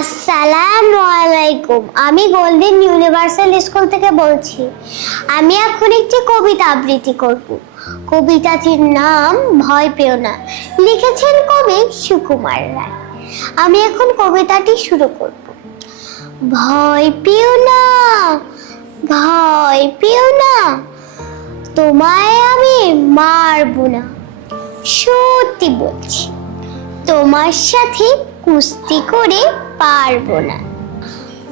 আসসালামু আলাইকুম। আমি গোল্ডেন ইউনিভার্সাল স্কুল থেকে বলছি। আমি এখন একটি কবিতা আবৃত্তি করব। কবিতাটির নাম ভয় পেও না, লিখেছেন কবি সুকুমার রায়। আমি এখন কবিতাটি শুরু করব। ভয় পেও না, ভয় পেও না, তোমায় আমি মারবো না। সত্যি বলছি, তোমার সাথে কুস্তি করে পারবো না।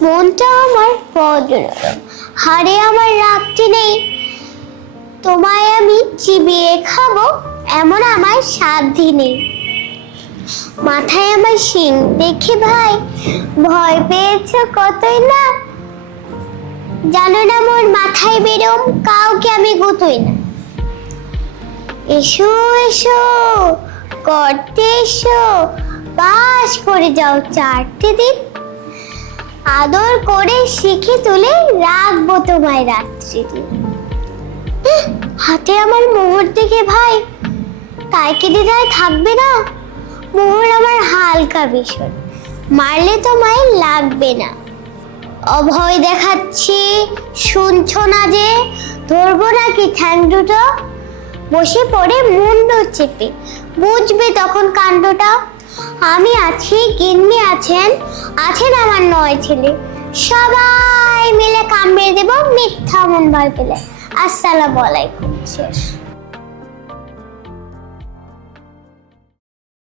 মনটা আমার বড় নরম, হাড়ে আমার রাগটি নেই। তোমায় আমি চিবিয়ে খাবো এমন আমার সাধ্যি নেই। মাথায় আমার শিং দেখে ভাই ভয় পেয়েছ কতই না। জানো না মোর মাথায় বেরম কাউকে আমি গুতোই না। এসো এসো করতে এসো, বাস করে যাও 4টে দিন। আদর করে শিখে তুলে রাখবো তোমায় রাত্রি দিন। হাতে আমার মোহর দেখে ভাই তাই কি দিদায় থাকবে না। মোহর আমার হালকা ভীষণ, মারলে তোমায় লাগবে না। অভয় দেখাচ্ছি শুনছো না যে, ধরবো নাকি ঠ্যাং দুটো। বসে পড়ে মুন্ড চেপে বুঝবে তখন কাণ্ডটা। আমি আছি, গিন্নি আছেন, আছেন আমার 9 ছেলে। সবাই মিলে কামড়ে দেব মিথ্যা মন ভয় পেলে। আসসালামু আলাইকুম। শেষ।